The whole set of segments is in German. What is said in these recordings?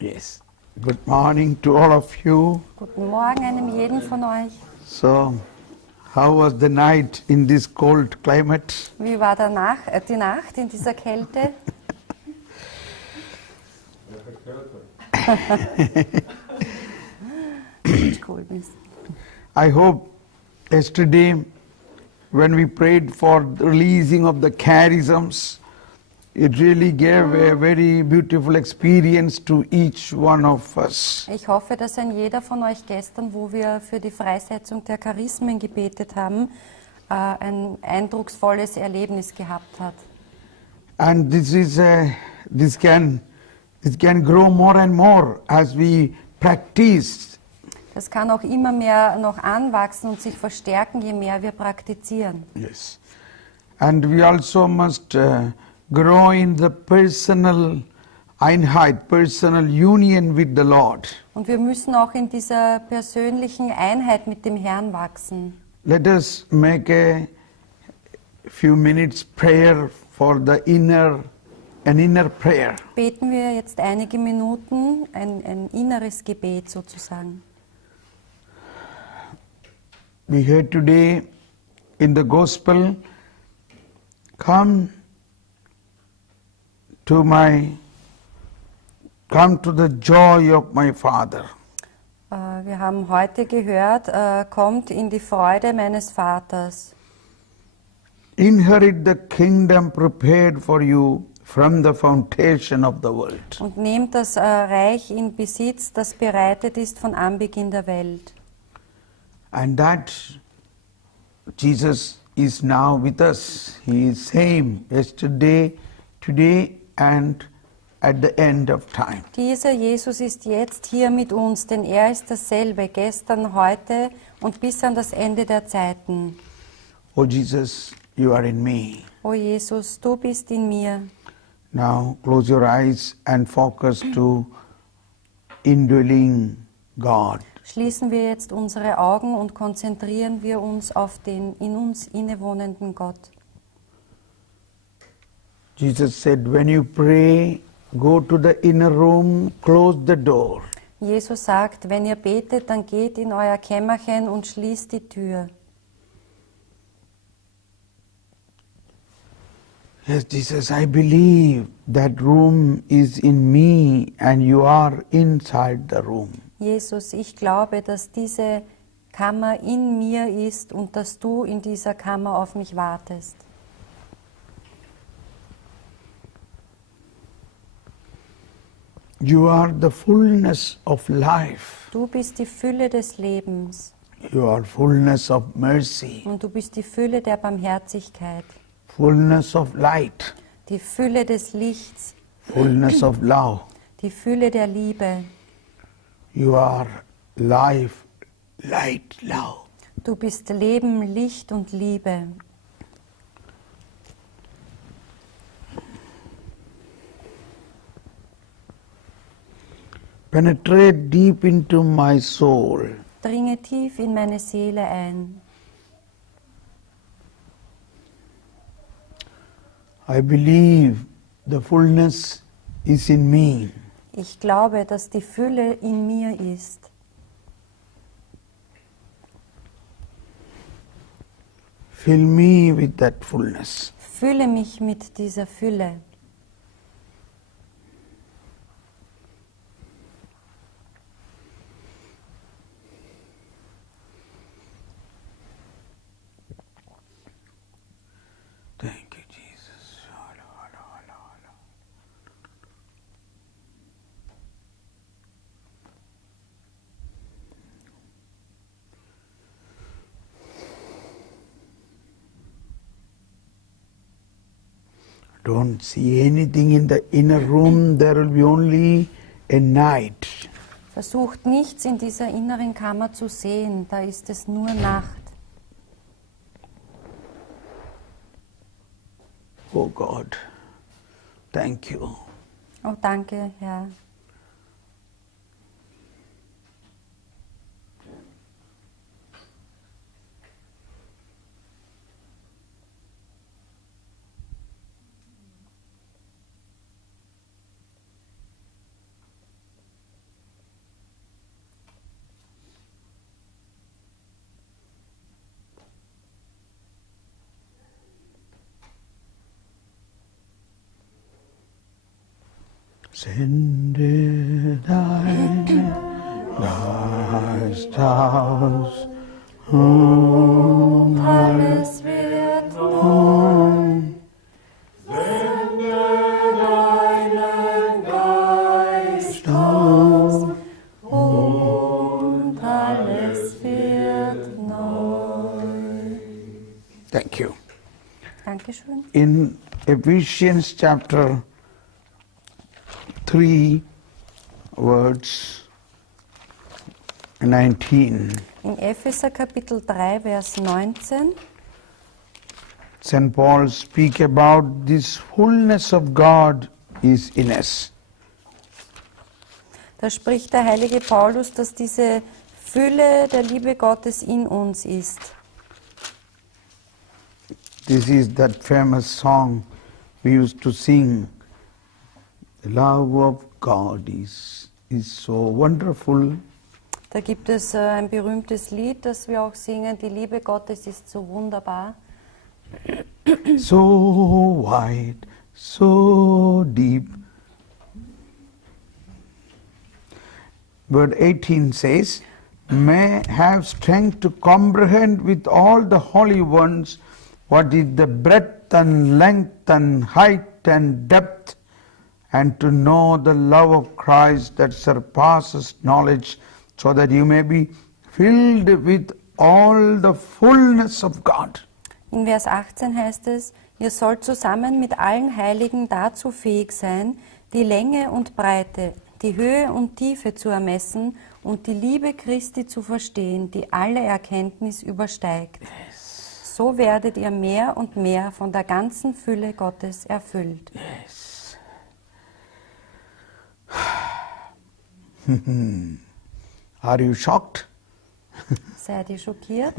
Yes. Good morning to all of you. Guten Morgen einem jeden von euch. So, how was the night in this cold climate? Wie war die Nacht in dieser Kälte? Cool bist. I hope yesterday when we prayed for the releasing of the charisms, it really gave a very beautiful experience to each one of us. Ich hoffe, dass ein jeder von euch gestern, wo wir für die Freisetzung der Charismen gebetet haben, ein eindrucksvolles Erlebnis gehabt hat. And this can grow more and more as we practice. Das kann auch immer mehr noch anwachsen und sich verstärken, je mehr wir praktizieren. Yes. And we also must grow in the personal Einheit, personal union with the Lord. Und wir müssen auch in dieser persönlichen Einheit mit dem Herrn wachsen. Let us make a few minutes prayer for an inner prayer. Beten wir jetzt einige Minuten ein inneres Gebet sozusagen. We heard today in the gospel, come to the joy of my Father. Wir haben heute gehört, kommt in die Freude meines Vaters. Inherit the kingdom prepared for you from the foundation of the world. Und nehmt das Reich in Besitz, das bereitet ist von Anbeginn der Welt. And that Jesus is now with us. He is same yesterday, today and at the end of time. Dieser Jesus ist jetzt hier mit uns, denn er ist dasselbe, gestern, heute und bis an das Ende der Zeiten. Oh Jesus, you are in me. O Jesus, du bist in mir. Now close your eyes and focus to indwelling God. Schließen wir jetzt unsere Augen und konzentrieren wir uns auf den in uns innewohnenden Gott. Jesus said, when you pray, go to the inner room, close the door. Jesus sagt, wenn ihr betet, dann geht in euer Kämmerchen und schließt die Tür. Yes, Jesus, I believe that room is in me and you are inside the room. Jesus, ich glaube, dass diese Kammer in mir ist und dass du in dieser Kammer auf mich wartest. You are the fullness of life. Du bist die Fülle des Lebens You are fullness of mercy, und du bist die Fülle der Barmherzigkeit, fullness of light, die Fülle des Lichts, fullness of love. die Fülle der Liebe. You are life, light, love. Du bist Leben, Licht und Liebe. Penetrate deep into my soul. Dringe tief in meine Seele ein. I believe the fullness is in me. Ich glaube, dass die Fülle in mir ist. Fill me with that fullness. Fülle mich mit dieser Fülle. Thank you, Jesus. Don't see anything in the inner room. There will be only a night. Versucht nichts in dieser inneren Kammer zu sehen, da ist es nur Nacht. Oh God, thank you. Oh, danke, Herr. Sende deinen Geist aus und Alles wird neu. aus. Und alles wird neu. Thank you. Dankeschön. In Ephesians chapter 3, verse 19, In Epheser Kapitel 3, Vers 19 St. Paul speak about this fullness of God is in us. Da spricht der heilige Paulus, dass diese Fülle der Liebe Gottes in uns ist. This is that famous song we used to sing. The love of God is so wonderful. Da gibt es ein berühmtes Lied, das wir auch singen. Die Liebe Gottes ist so wunderbar, So wide, so deep. Verse 18 says, may have strength to comprehend with all the holy ones what is the breadth and length and height and depth, and to know the love of Christ that surpasses knowledge, so that you may be filled with all the fullness of God. In Vers 18 heißt es, ihr sollt zusammen mit allen Heiligen dazu fähig sein, die Länge und Breite, die Höhe und Tiefe zu ermessen und die Liebe Christi zu verstehen, die alle Erkenntnis übersteigt. So werdet ihr mehr und mehr von der ganzen Fülle Gottes erfüllt. Are you shocked? Seid ihr schockiert?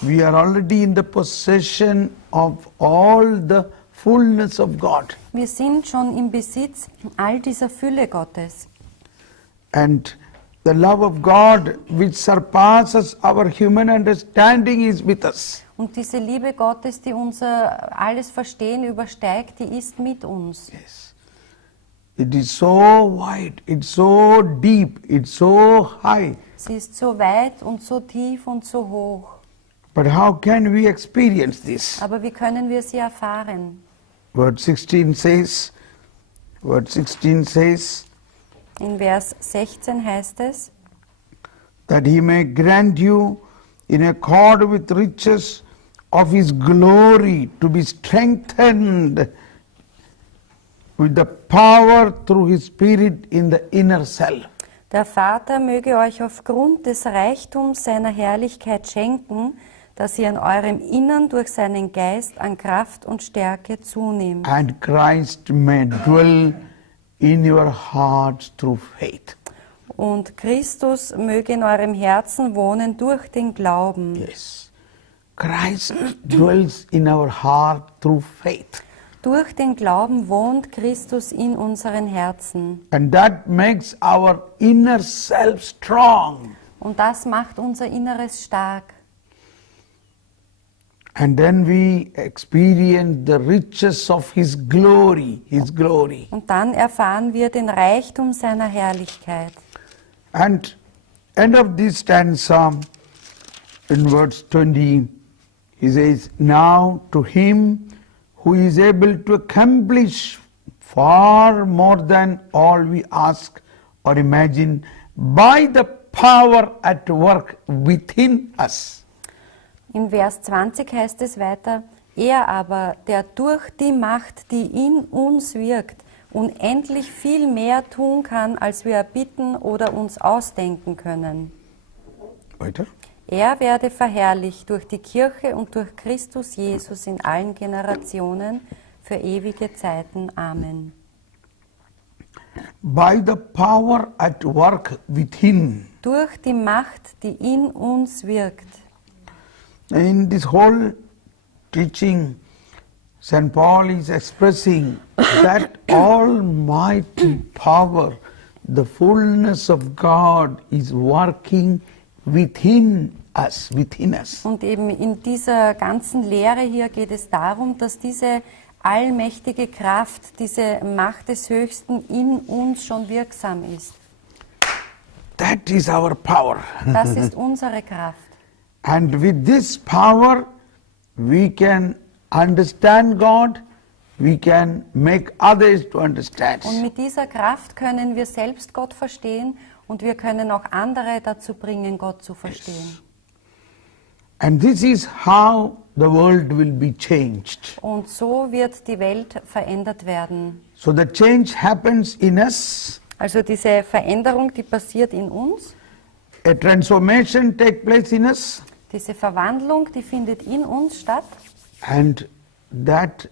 We are already in the possession of all the fullness of God. Wir sind schon im Besitz all dieser Fülle Gottes. And the love of God which surpasses our human understanding is with us. Und diese Liebe Gottes, die unser alles Verstehen übersteigt, die ist mit uns. Yes. It is so wide, it's so deep, it's so high. Sie ist so weit und so tief und so hoch. But how can we experience this? Aber wie können wir sie erfahren? Verse 16 says, In Vers 16 heißt es, that he may grant you in accord with riches of his glory to be strengthened with the power through his Spirit in the inner self. der Vater möge euch aufgrund des Reichtums seiner Herrlichkeit schenken, dass ihr in eurem Innern durch seinen Geist an Kraft und Stärke zunehmt. And Christ may dwell in your hearts through faith. Und Christus möge in eurem Herzen wohnen durch den Glauben. Yes. Christ dwells in our heart through faith. Durch den Glauben wohnt Christus in unseren Herzen. And that makes our inner self strong. Und das macht unser Inneres stark. And then we experience the riches of his glory, Und dann erfahren wir den Reichtum seiner Herrlichkeit. And end of this stanza, in verse 20, he says, now to him who is able to accomplish far more than all we ask or imagine by the power at work within us. In Vers 20 heißt es weiter, er aber, der durch die Macht, die in uns wirkt, unendlich viel mehr tun kann, als wir erbitten oder uns ausdenken können. Weiter. Er werde verherrlicht durch die Kirche und durch Christus Jesus in allen Generationen für ewige Zeiten. Amen. By the power at work within. Durch die Macht, die in uns wirkt. In this whole teaching, St. Paul is expressing that almighty power, the fullness of God is working within us. Und eben in dieser ganzen Lehre hier geht es darum, dass diese allmächtige Kraft, diese Macht des Höchsten in uns schon wirksam ist. That is our power. Das ist unsere Kraft. And with this power, we can understand God, we can make others to understand. Und mit dieser Kraft können wir selbst Gott verstehen und wir können auch andere dazu bringen, Gott zu verstehen. And this is how the world will be changed. Und so wird die Welt verändert werden. So the change happens in us, Also diese Veränderung, die passiert in uns, a transformation takes place in us, diese Verwandlung, die findet in uns statt. and that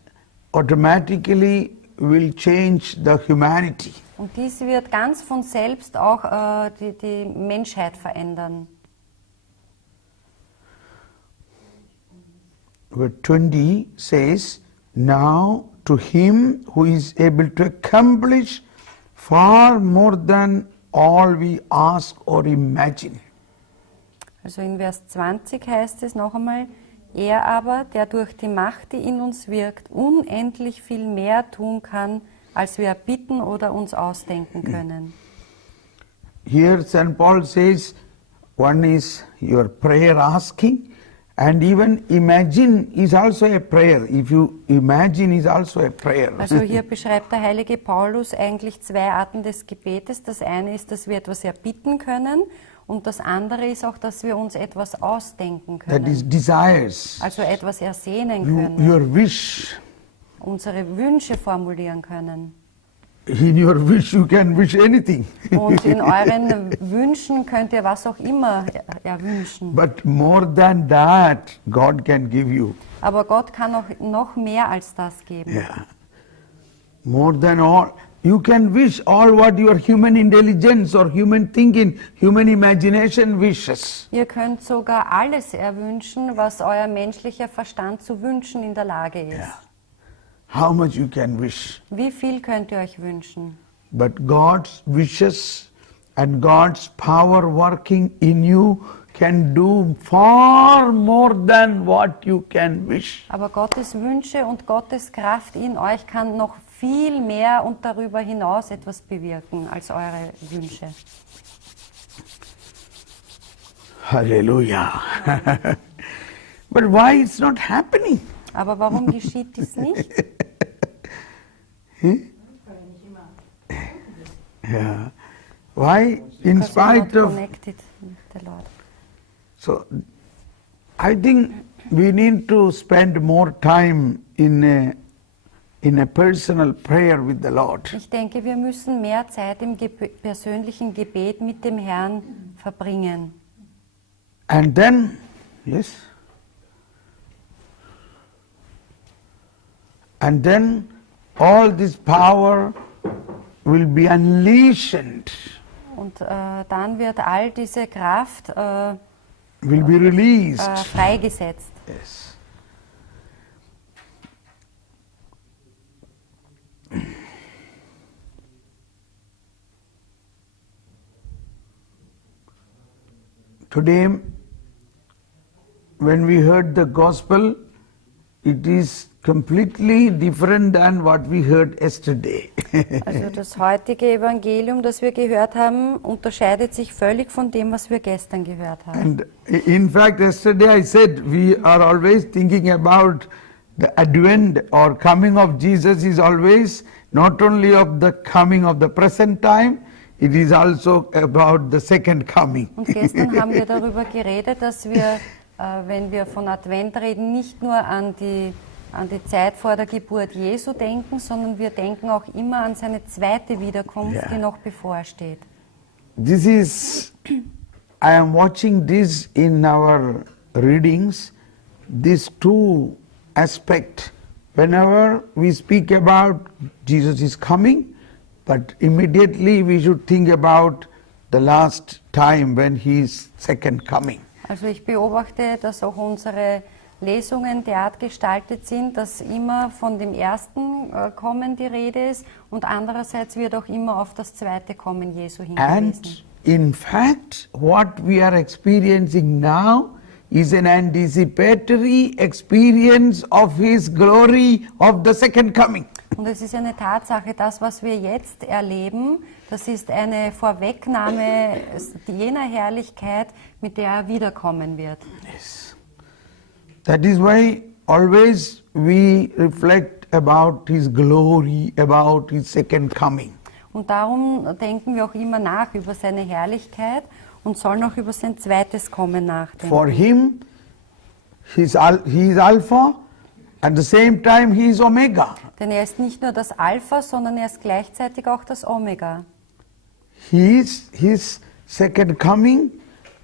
automatically will change the humanity. Und dies wird ganz von selbst auch die Menschheit verändern. Verse 20 says, now to him who is able to accomplish far more than all we ask or imagine. Also in Vers 20 heißt es noch einmal, er aber, der durch die Macht, die in uns wirkt, unendlich viel mehr tun kann, als wir bitten oder uns ausdenken können. Here St. Paul says, one is your prayer asking, and even imagine is also a prayer. If you imagine is also a prayer. Also hier beschreibt der heilige Paulus eigentlich zwei Arten des Gebetes. Das eine ist, dass wir etwas erbitten können und das andere ist auch, dass wir uns etwas ausdenken That is können. desires. Also etwas ersehnen können, Your wish. unsere Wünsche formulieren können. In your wish you can wish anything. Und in euren Wünschen könnt ihr was auch immer erwünschen. But more than that, God can give you. Aber Gott kann auch noch mehr als das geben. Yeah. More than all. You can wish all what your human intelligence or human thinking, human imagination wishes. Ihr könnt sogar alles erwünschen, was euer menschlicher Verstand zu wünschen in der Lage ist. Yeah. How much you can wish. Wie viel könnt ihr euch wünschen? But God's wishes and God's power working in you can do far more than what you can wish. Aber Gottes Wünsche und Gottes Kraft in euch kann noch viel mehr und darüber hinaus etwas bewirken als eure Wünsche. Hallelujah. But why it's not happening? Aber warum geschieht dies nicht? Yeah. Why, in Because we're not spite of... connected with the Lord. So, I think we need to spend more time in a personal prayer with the Lord. Ich denke, wir müssen mehr Zeit im persönlichen Gebet mit dem Herrn verbringen. And then, yes? And then all this power will be unleashed, Und dann wird all diese Kraft will be released. freigesetzt. Yes. Today, when we heard the gospel, it is completely different than what we heard yesterday. Also das heutige Evangelium, das wir gehört haben, unterscheidet sich völlig von dem, was wir gestern gehört haben. And in fact, yesterday I said we are always thinking about the advent or coming of Jesus is always not only of the coming of the present time, it is also about the second coming. Und gestern haben wir darüber geredet, dass wir, wenn wir von Advent reden, nicht nur an die Zeit vor der Geburt Jesu denken, sondern wir denken auch immer an seine zweite Wiederkunft, Ja. die noch bevorsteht. This is, I am watching this in our readings, these two aspects. Whenever we speak about Jesus is coming, but immediately we should think about the last time when he is second coming. Also ich beobachte, dass auch unsere Lesungen derart gestaltet sind, dass immer von dem ersten Kommen die Rede ist und andererseits wird auch immer auf das zweite Kommen Jesu hingewiesen. And in fact, what we are experiencing now is an anticipatory experience of His glory of the second coming. Und es ist eine Tatsache, das, was wir jetzt erleben, das ist eine Vorwegnahme jener Herrlichkeit, mit der er wiederkommen wird. That is why always we reflect about His glory, about His second coming. Und darum denken wir auch immer nach über seine Herrlichkeit und sollen auch über sein zweites Kommen nachdenken. For Him, He is Alpha, at the same time He is Omega. Denn er ist nicht nur das Alpha, sondern er ist gleichzeitig auch das Omega. He is His second coming,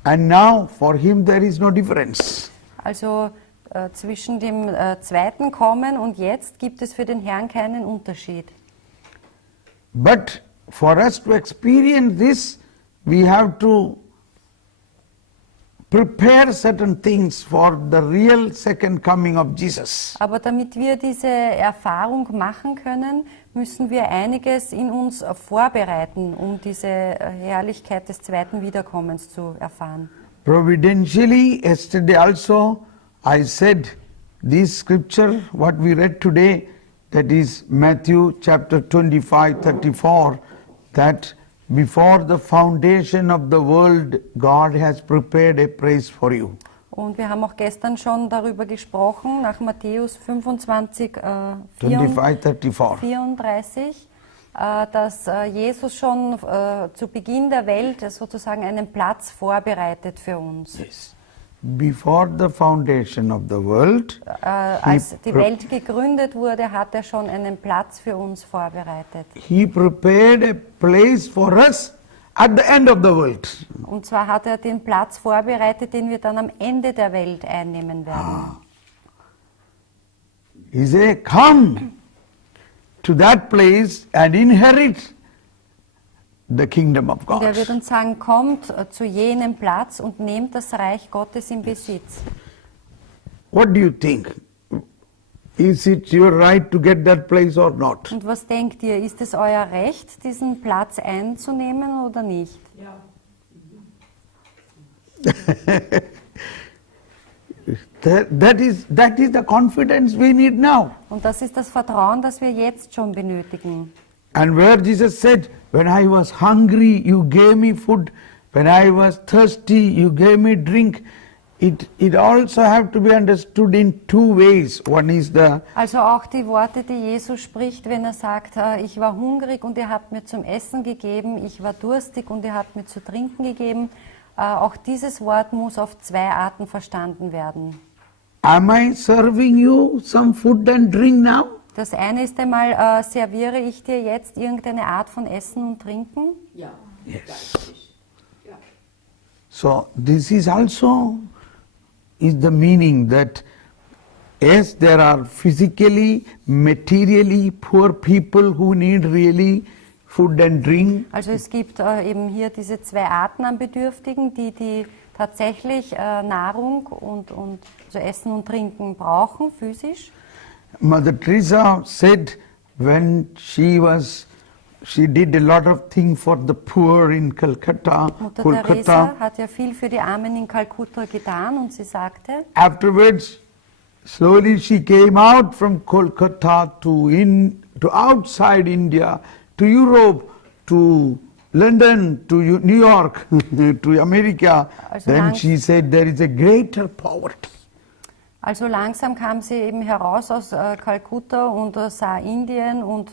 and now for Him there is no difference. Also zwischen dem zweiten Kommen und jetzt gibt es für den Herrn keinen Unterschied. But for us to experience this, we have to prepare certain things for the real second coming of Jesus. Aber damit wir diese Erfahrung machen können, müssen wir einiges in uns vorbereiten, um diese Herrlichkeit des zweiten Wiederkommens zu erfahren. Providentially, yesterday also I said this scripture, what we read today, that is Matthew chapter 25, 34, that before the foundation of the world, God has prepared a place for you. Und wir haben auch gestern schon darüber gesprochen, nach Matthäus 25, 25, 34. 34, dass Jesus schon zu Beginn der Welt sozusagen einen Platz vorbereitet für uns. Yes. Before the foundation of the world, Als die Welt gegründet wurde, hat er schon einen Platz für uns vorbereitet. He prepared a place for us at the end of the world. Und zwar hat er den Platz vorbereitet, den wir dann am Ende der Welt einnehmen werden. He said, come to that place and inherit the kingdom of Und er God. wird uns sagen, kommt zu jenem Platz und nehmt das Reich Gottes in Besitz. What do you think? Is it your right to get that place or not? Und was denkt ihr, ist es euer Recht, diesen Platz einzunehmen oder nicht? That is the confidence we need now. Und das ist das Vertrauen, das wir jetzt schon benötigen. And where Jesus said, when I was hungry, you gave me food. When I was thirsty, you gave me drink. It also have to be understood in two ways. One is the Also auch die Worte, die Jesus spricht, wenn er sagt, ich war hungrig und ihr habt mir zum Essen gegeben, ich war durstig und ihr habt mir zu trinken gegeben. Auch dieses Wort muss auf zwei Arten verstanden werden. am I serving you some food and drink now? Das eine ist einmal, serviere ich dir jetzt irgendeine Art von Essen und Trinken? Ja. Yes. So this is also is the meaning that yes, there are physically, materially poor people who need really food and drink. Also es gibt eben hier diese zwei Arten an Bedürftigen, die tatsächlich Nahrung und also Essen und Trinken brauchen, physisch. Mother Teresa said when she did a lot of things for the poor in Calcutta. Mutter Teresa hat ja viel für die Armen in Kalkutta getan und sie sagte, Afterwards, slowly she came out from Kolkata to outside India, to Europe, to London, to New York, to America. Also Then she said there is a greater poverty. also langsam kam sie eben heraus aus Kalkutta und sah Indien und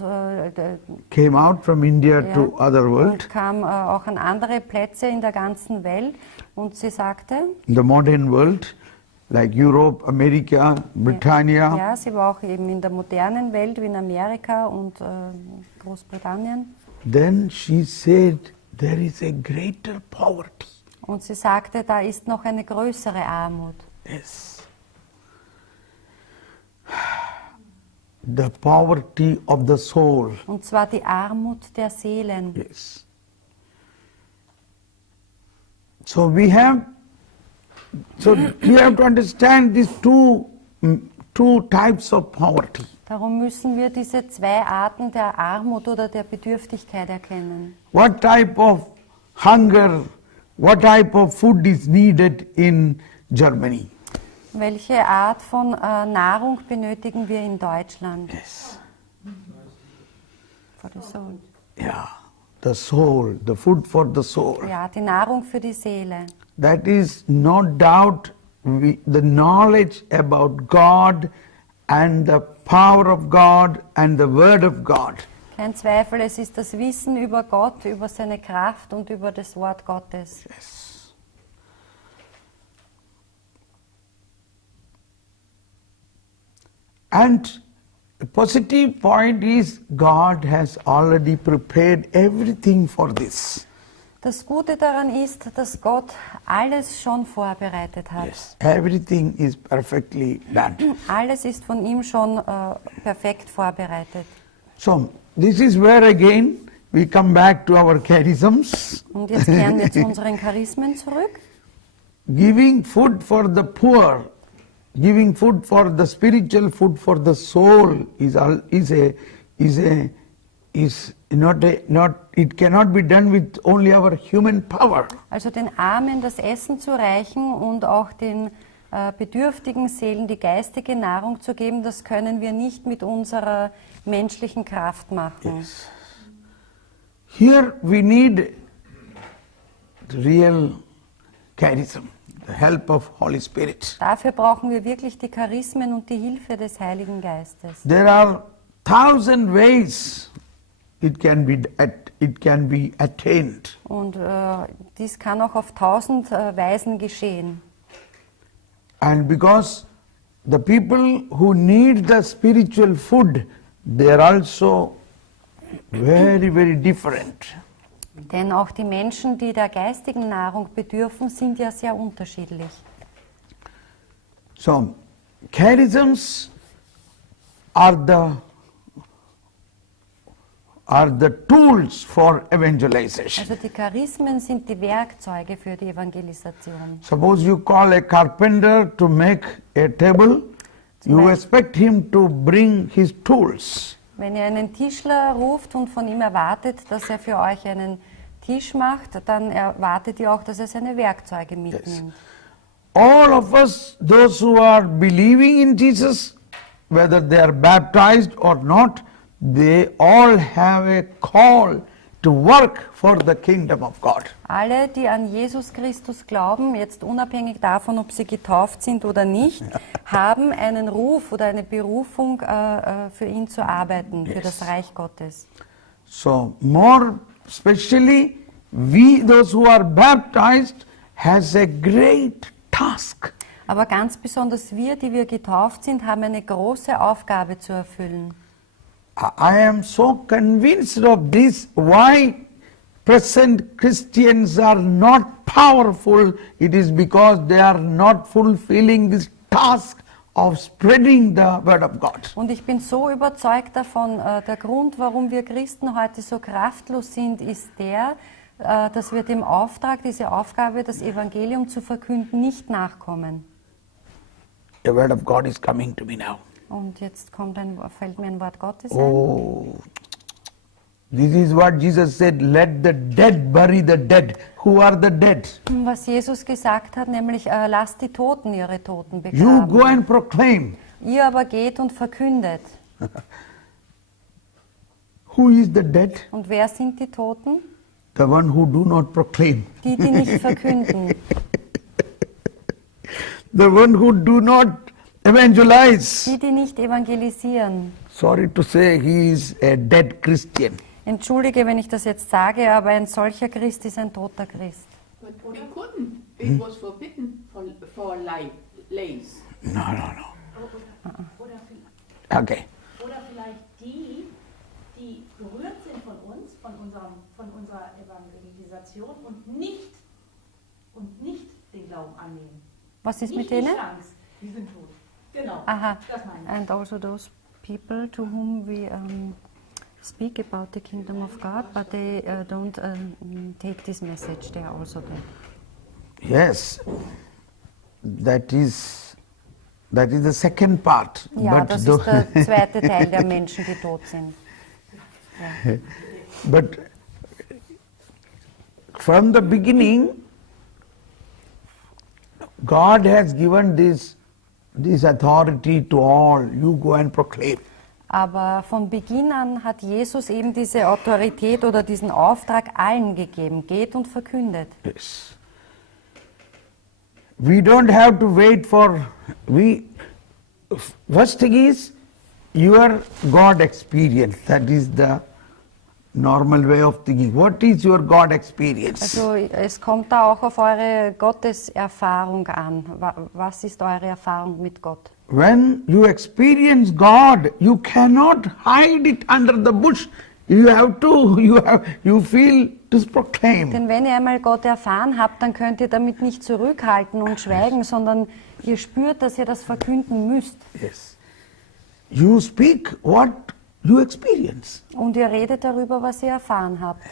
Came out from India to other world. und kam auch an andere Plätze in der ganzen Welt und sie sagte, In the modern world, like Europe, America, Britannia. ja, sie war auch eben in der modernen Welt wie in Amerika und Großbritannien. Then she said there is a greater poverty. Und sie sagte, da ist noch eine größere Armut. Yes. The poverty of the soul. Und zwar die Armut der Seelen. Yes. So we have to understand these two types of poverty. Darum müssen wir diese zwei Arten der Armut oder der Bedürftigkeit erkennen. What type of hunger, what type of food is needed in Germany? Welche Art von Nahrung benötigen wir in Deutschland? Yes. For the soul. Yeah, the soul, the food for the soul. Ja, die Nahrung für die Seele. That is no doubt the knowledge about God and the power of God and the Word of God. Kein Zweifel, es ist das Wissen über Gott, über seine Kraft und über das Wort Gottes. Yes. And the positive point is God has already prepared everything for this. Das Gute daran ist, dass Gott alles schon vorbereitet hat. Yes. Everything is perfectly done. Alles ist von ihm schon perfekt vorbereitet. So, this is where again we come back to our charisms. Und jetzt kehren wir zu unseren Charismen zurück. Giving food for the poor, giving food for the spiritual food for the soul is not it cannot be done with only our human power. Also den Armen das Essen zu reichen und auch den bedürftigen Seelen die geistige Nahrung zu geben, das können wir nicht mit unserer menschlichen Kraft machen. Yes. Here we need the real charism, the help of Holy Spirit. Dafür brauchen wir wirklich die Charismen und die Hilfe des Heiligen Geistes. There are 1,000 ways it can be attained. Und dies kann auch auf 1000 Weisen geschehen. And because the people who need the spiritual food, they are also very, very different. Denn auch die Menschen, die der geistigen Nahrung bedürfen, sind ja sehr unterschiedlich. So, charisms are the tools for evangelization. Also die Charismen sind die Werkzeuge für die Evangelisation. Suppose you call a carpenter to make a table, you expect him to bring his tools. Wenn ihr einen Tischler ruft und von ihm erwartet, dass er für euch einen Tisch macht, dann erwartet ihr auch, dass er seine Werkzeuge mitnimmt. All of us, those who are believing in Jesus, whether they are baptized or not, they all have a call to work for the kingdom of God. Alle, die an Jesus Christus glauben, jetzt unabhängig davon, ob sie getauft sind oder nicht, haben einen Ruf oder eine Berufung, für ihn zu arbeiten, für das Reich Gottes. So, more especially, we, those who are baptized, has a great task. Aber ganz besonders wir, die wir getauft sind, haben eine große Aufgabe zu erfüllen. I am so convinced of this, why present Christians are not powerful. It is because they are not fulfilling this task of spreading the word of God. Und ich bin so überzeugt davon, der Grund, warum wir Christen heute so kraftlos sind, ist der, dass wir dem Auftrag, diese Aufgabe, das Evangelium zu verkünden, nicht nachkommen. The word of God is coming to me now. Und jetzt fällt mir ein Wort Gottes ein. Oh, this is what Jesus said, let the dead bury the dead. Who are the dead? Was Jesus gesagt hat, nämlich lasst die Toten ihre Toten You go begraben. and proclaim. Ihr aber geht und verkündet. Who is the dead? Und wer sind die Toten? The one who do not proclaim. Die, die nicht verkünden. The one who do not evangelize. Die, die nicht evangelisieren. Sorry to say, he is a dead Christian. Entschuldige, wenn ich das jetzt sage, aber ein solcher Christ ist ein toter Christ. But we couldn't. It was forbidden for lays. No. Oder, vi- Okay. oder vielleicht die, die berührt sind von uns, von unserer Evangelisation und nicht den Glauben annehmen. Was ist Nicht mit denen? die Chance, die sind tot. Genau, Aha. das meine ich. And also those people to whom we speak about the kingdom of God, but they don't take this message, they are also dead. Yes. That is the second part. Ja, das ist der zweite Teil der Menschen, die tot sind. But from the beginning, God has given this authority to all. You go and proclaim. Aber von Beginn an hat Jesus eben diese Autorität oder diesen Auftrag allen gegeben. Geht und verkündet. Yes. We don't have to wait for, first thing is your God experience. That is the normal way of thinking. What is your God experience? Also es kommt da auch auf eure Gotteserfahrung an. Was ist eure Erfahrung mit Gott? When you experience God, you cannot hide it under the bush. You feel to proclaim. Denn wenn ihr einmal Gott erfahren habt, dann könnt ihr damit nicht zurückhalten und schweigen, sondern ihr spürt, dass ihr das verkünden müsst. Yes. You speak what you experience. Und ihr redet darüber, was ihr erfahren habt.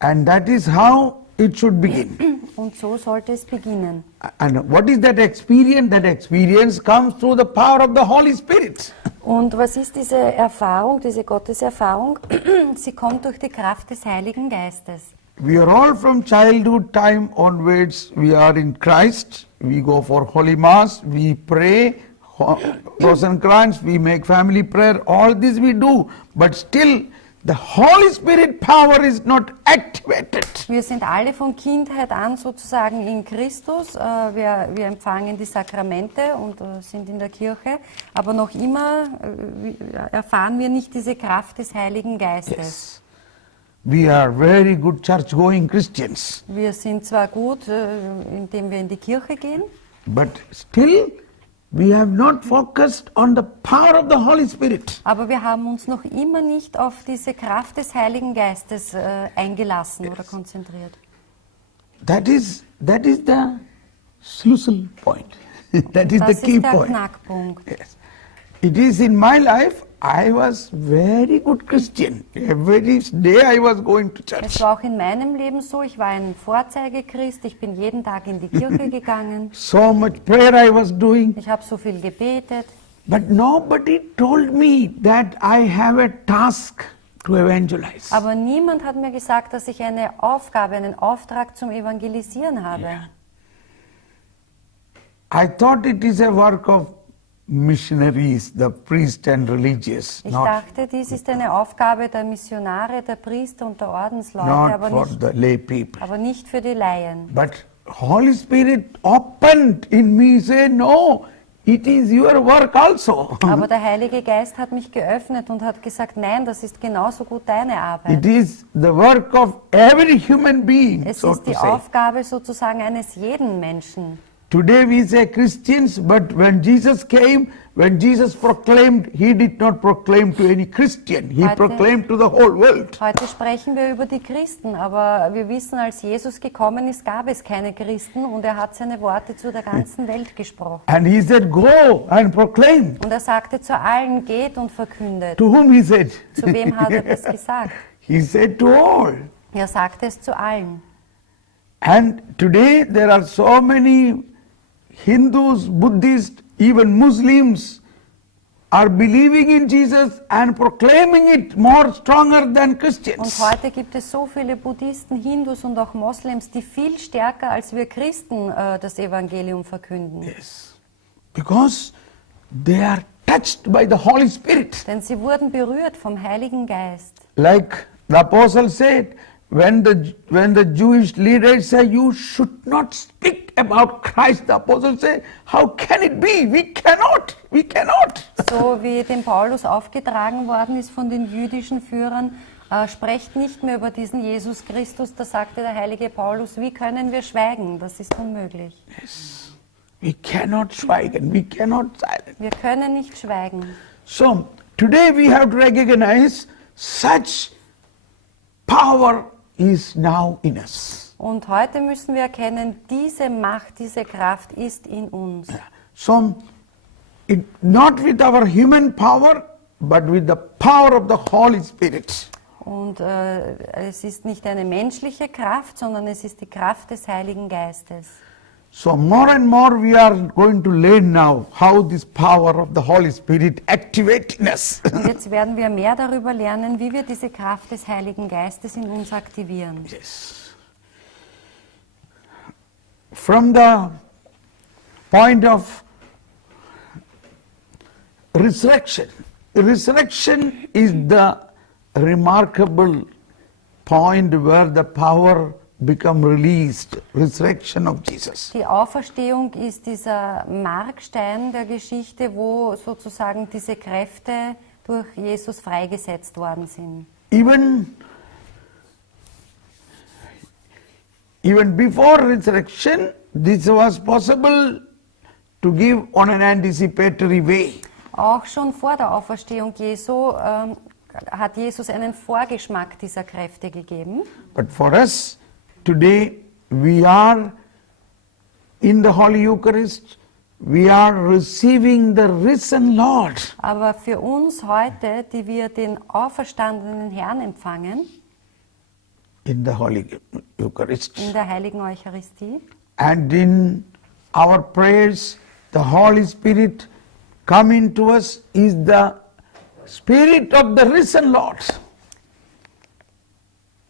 And that is how it should begin. Und so sollte es beginnen. And what is that experience? That experience comes through the power of the Holy Spirit. Und was ist diese Erfahrung, diese Gotteserfahrung? Sie kommt durch die Kraft des Heiligen Geistes. We are all from childhood time onwards, we are in Christ. We go for Holy Mass, we pray, Rosenkranz, we make family prayer, all this we do. But still, the Holy Spirit power is not activated. Wir sind alle von Kindheit an sozusagen in Christus. Wir empfangen die Sakramente und sind in der Kirche. Aber noch immer erfahren wir nicht diese Kraft des Heiligen Geistes. Yes. We are very good church-going Christians. Wir sind zwar gut, indem wir in die Kirche gehen, But still, we have not focused on the power of the Holy Spirit. aber wir haben uns noch immer nicht auf diese Kraft des Heiligen Geistes eingelassen oder konzentriert. That is the Schlüssel point. That is Das the ist key der point. Knackpunkt. Yes. It is in my life, I was very good Christian. Every day I was going to church. Es war auch in meinem Leben so, ich war ein Vorzeigechrist, ich bin jeden Tag in die Kirche gegangen, So much prayer I was doing. ich habe so viel gebetet, But nobody told me that I have a task to evangelize. aber niemand hat mir gesagt, dass ich eine Aufgabe, einen Auftrag zum Evangelisieren habe. I thought it is a work of missionaries, the priest and religious, Ich not dachte, dies ist eine Aufgabe der Missionare, der Priester und der Ordensleute, not for the lay people. aber nicht für die Laien. But Holy Spirit opened in me, say, no, it is your work also. Aber der Heilige Geist hat mich geöffnet und hat gesagt, nein, das ist genauso gut deine It Arbeit. is the work of every human being, Es so ist to die say. Aufgabe sozusagen eines jeden Menschen. Today we say Christians, but when Jesus came, when Jesus proclaimed, he did not proclaim to any Christian, he Heute- proclaimed to the whole world. Heute sprechen wir über die Christen, aber wir wissen, als Jesus gekommen ist, gab es keine Christen und er hat seine Worte zu der ganzen Welt gesprochen. And he said, go and proclaim. Und er sagte zu allen, geht und verkündet. To whom he said? Zu wem hat er das gesagt? He said to all. Er sagte es zu allen. And today there are so many Hindus, Buddhists, even Muslims are believing in Jesus and proclaiming it more stronger than Und Christians. heute gibt es so viele Buddhisten, Hindus und auch Moslems, die viel stärker als wir Christen das Evangelium verkünden. Yes. Because they are touched by the Holy Spirit. Denn sie wurden berührt vom Heiligen Geist. Like the apostle said, when the Jewish leaders say you should not speak about Christ, the apostle said, how can it be? We cannot. So wie dem Paulus aufgetragen worden ist von den jüdischen Führern, sprecht nicht mehr über diesen Jesus Christus. Da sagte der heilige Paulus, wie können wir schweigen? Das ist unmöglich. We cannot schweigen, we cannot silence. Wir können nicht schweigen. So today we have to recognize such power is now in us. Und heute müssen wir erkennen, diese Macht, diese Kraft ist in uns. So not with our human power, but with the power of the Holy Spirit. Und es ist nicht eine menschliche Kraft, sondern es ist die Kraft des Heiligen Geistes. So more and more we are going to learn now how this power of the Holy Spirit activates in us. Und jetzt werden wir mehr darüber lernen, wie wir diese Kraft des Heiligen Geistes in uns aktivieren. Yes. from the point of resurrection. Resurrection is the remarkable point where the power become released. Resurrection of Jesus. Die Auferstehung ist dieser Markstein der Geschichte, wo sozusagen diese Kräfte durch Jesus freigesetzt worden sind. Even before resurrection, this was possible to give on an anticipatory way. Auch schon vor der Auferstehung Jesu hat Jesus einen Vorgeschmack dieser Kräfte gegeben. But for us today, we are in the Holy Eucharist, we are receiving the risen Lord. Aber für uns heute, die wir den auferstandenen Herrn empfangen, In the Holy Eucharist. in der heiligen Eucharistie, And in our prayers, the Holy Spirit coming to us is the Spirit of the risen Lord.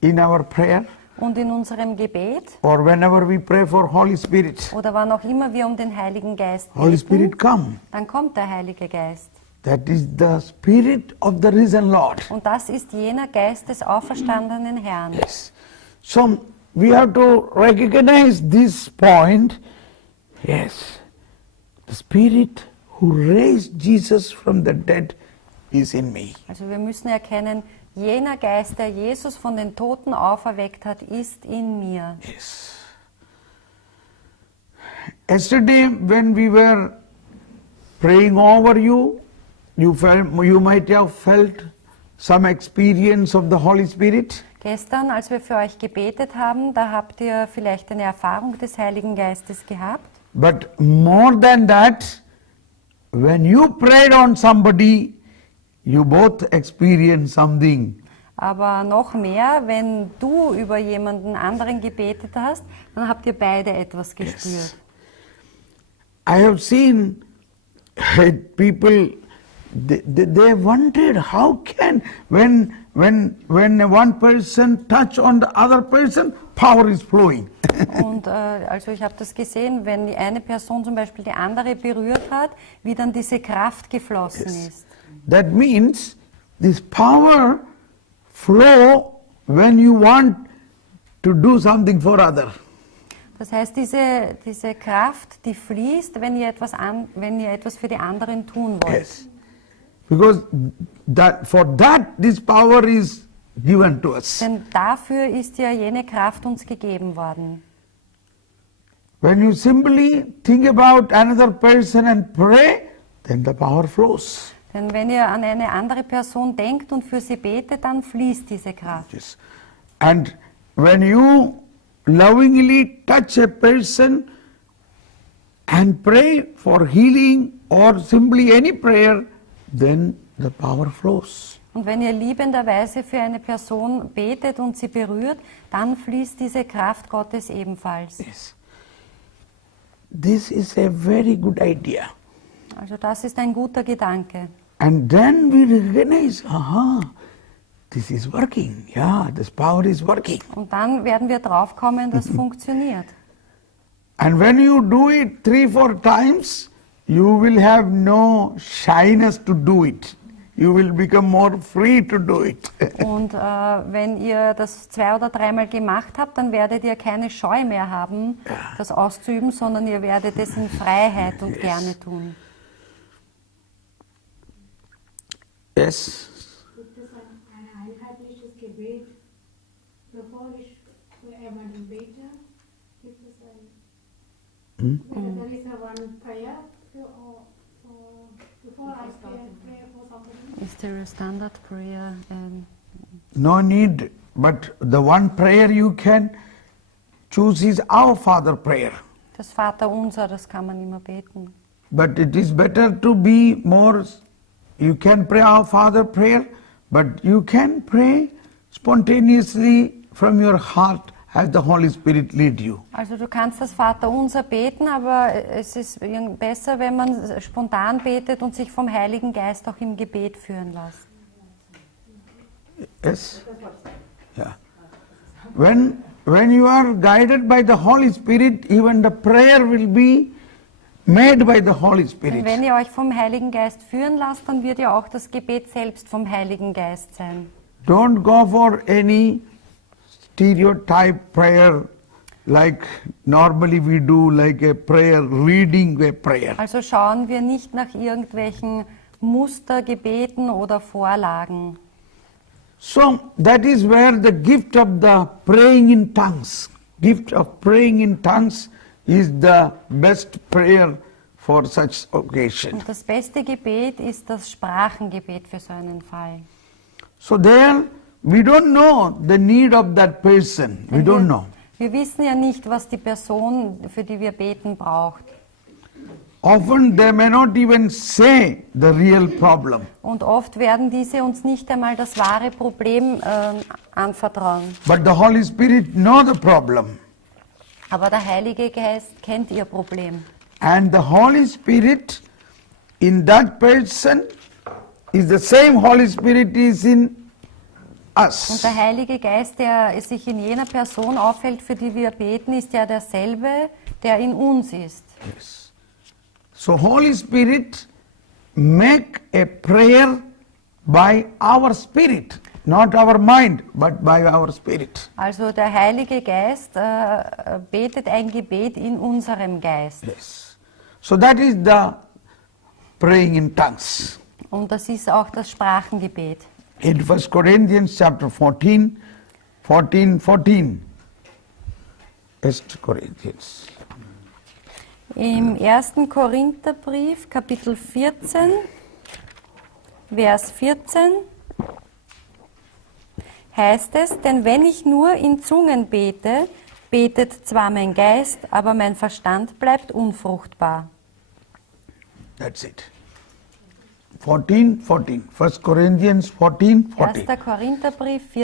In our prayer, und in unserem Gebet or whenever we pray for Holy Spirit, oder wann auch immer wir um den Heiligen Geist Holy Spirit beten, come. dann kommt der Heilige Geist. That is the Spirit of the risen Lord. Und das ist jener Geist des auferstandenen Herrn. Yes. So we have to recognize this point. Yes, the Spirit who raised Jesus from the dead is in me. Also wir müssen erkennen, jener Geist, der Jesus von den Toten auferweckt hat, ist in mir. Yes. Yesterday when we were praying over you, you might have felt some experience of the Holy Spirit. Gestern, als wir für euch gebetet haben, da habt ihr vielleicht eine Erfahrung des Heiligen Geistes gehabt. But more than that, when you prayed on somebody, you both experienced something. Aber noch mehr, wenn du über jemanden anderen gebetet hast, dann habt ihr beide etwas gespürt. I have seen people, they wondered how can, when one person touch on the other person, power is flowing. Und also ich habe das gesehen, wenn die eine Person zum Beispiel die andere berührt hat, wie dann diese Kraft geflossen ist. That means this power flow when you want to do something for other. Das heißt, diese Kraft, die fließt, wenn ihr etwas für die anderen tun wollt. Yes. Because for that this power is given to us. Denn dafür ist ja jene Kraft uns gegeben worden. When you simply think about another person and pray, then the power flows. Denn wenn ihr an eine andere Person denkt und für sie betet, dann fließt diese Kraft. Yes. And when you lovingly touch a person and pray for healing or simply any prayer, then the power flows. Und wenn ihr liebenderweise für eine Person betet und sie berührt, dann fließt diese Kraft Gottes ebenfalls. Yes. This is a very good idea. Also das ist ein guter Gedanke. And then we recognize, this is working. Yeah, this power is working. Und dann werden wir draufkommen, das funktioniert. And when you do it 3-4 times, you will have no shyness to do it. You will become more free to do it. Und wenn ihr das 2- oder 3-mal gemacht habt, dann werdet ihr keine Scheu mehr haben, das auszuüben, sondern ihr werdet es in Freiheit und gerne tun. Yes. Gibt es ein einheitliches Gebet, bevor ich für jemanden bete? Gibt es ein... There is a one prayer before I pray for somebody? Is there a standard prayer? No need, but the one prayer you can choose is Our Father prayer. Das Vaterunser, das kann man immer beten. But it is better to be more, you can pray Our Father prayer, but you can pray spontaneously from your heart as the Holy Spirit lead you. Also du kannst das Vaterunser beten, aber es ist besser, wenn man spontan betet und sich vom Heiligen Geist auch im Gebet führen lässt. Yes? Yeah. When when you are guided by the Holy Spirit, even the prayer will be made by the Holy Denn Spirit. wenn ihr euch vom Heiligen Geist führen lasst, dann wird ja auch das Gebet selbst vom Heiligen Geist sein. Don't go for any stereotype prayer like normally we do, like a prayer, reading a prayer. Also schauen wir nicht nach irgendwelchen Mustergebeten oder Vorlagen. So that is where the gift of the praying in tongues, gift of praying in tongues is the best prayer for such occasion. Und das beste Gebet ist das Sprachengebet für so einen Fall. So there we don't know the need of that person. We Denn don't know. Wir wissen ja nicht, was die Person, für die wir beten, braucht. Often they may not even say the real problem. Und oft werden diese uns nicht einmal das wahre Problem anvertrauen. But the Holy Spirit know the problem. Aber der Heilige Geist kennt ihr Problem. And the Holy Spirit in that person is the same Holy Spirit is in Und us. der Heilige Geist, der sich in jener Person auffällt, für die wir beten, ist ja derselbe, der in uns ist. Yes. So Holy Spirit make a prayer by our spirit, not our mind, but by our spirit. Also der Heilige Geist betet ein Gebet in unserem Geist. Yes. So that is the praying in tongues. Und das ist auch das Sprachengebet. In 1 Corinthians chapter 14, 14. 1 Corinthians. Im 1. Korintherbrief, Kapitel 14, Vers 14, heißt es, denn wenn ich nur in Zungen bete, betet zwar mein Geist, aber mein Verstand bleibt unfruchtbar. That's it. 14. 1 Corinthians 14. 1. Korintherbrief